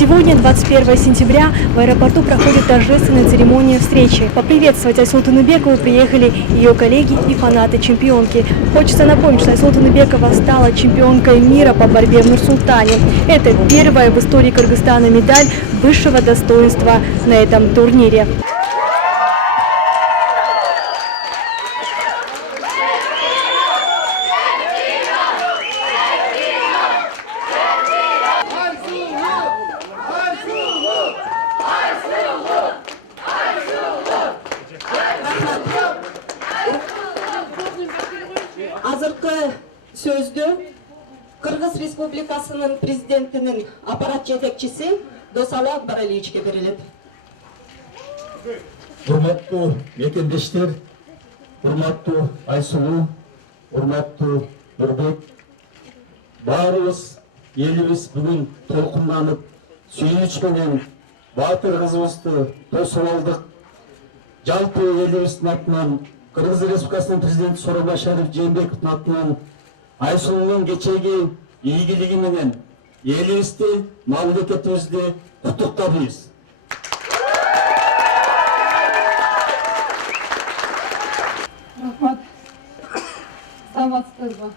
Сегодня, 21 сентября, в аэропорту проходит торжественная церемония встречи. Поприветствовать Айсулу Тыныбекову приехали ее коллеги и фанаты чемпионки. Хочется напомнить, что Айсула Тыныбекова стала чемпионкой мира по борьбе в Нур-Султане. Это первая в истории Кыргызстана медаль высшего достоинства на этом турнире. Азыркы сөздү Кыргыз Республикасынын президентинин аппарат жетекчиси Досалы Акбаралиевичке берилет. Урматтуу мекендештер, урматтуу Айсулуу, урматтуу Нурбек, баарыбыз элибиз бүгүн толкунданып, сүйүнүч менен баатыр кызыбызды тосуп алдык. Жалпы элибиздин атынан Кыргыз Республикасынын президенти Сооронбай Жээнбековдун атынан Айсулуунун кечеги ийгилиги менен элибизди, мамлекетибизди куттуктайбыз. Рахмат. Саламатсыздарбы?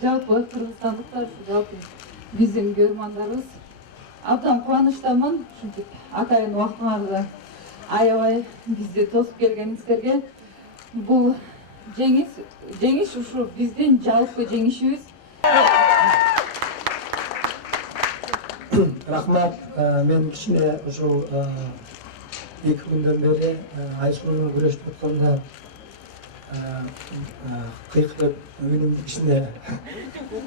Жалпы кыргызстандыктар, жалпы биздин көрөрмандарыбыз. Абдан кубанычтамын, ушинтип атайын убактыңарды аябай бизди тосуп келгениңиздерге. Бул жеңиш ушу биздин жалпы жеңишибиз. Рахмат, мен кичине ушул 2 күндөн бери Айсулууну күрөшүп атканда кыйкырып үйүнүн ичинде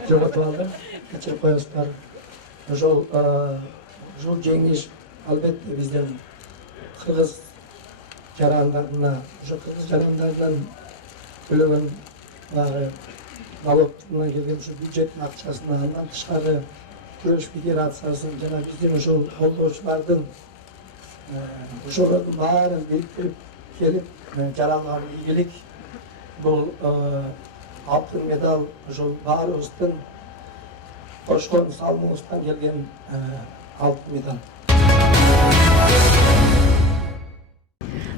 жоготуп алдым. Кечирип коесуздар. Ушул жеңиш албетте биздин кыргыз жарандарына, ошо кыргыз жарандарынан төлөгөн багы налогтан келген ушу бюджеттин акчасына, андан тышкары күрөш федерациясын жана биздин ушул колдоочулардын ошолордун баарын бириктирип келип жаранга ийгилик. Бул алтын медаль ошол баарыбыздын кошкон салымыбыздан келген алтын медаль.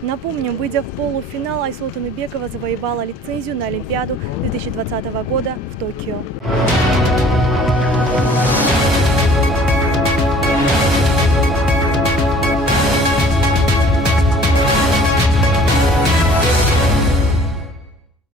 Напомним, выйдя в полуфинал, Айсула Тыныбекова завоевала лицензию на Олимпиаду 2020 года в Токио.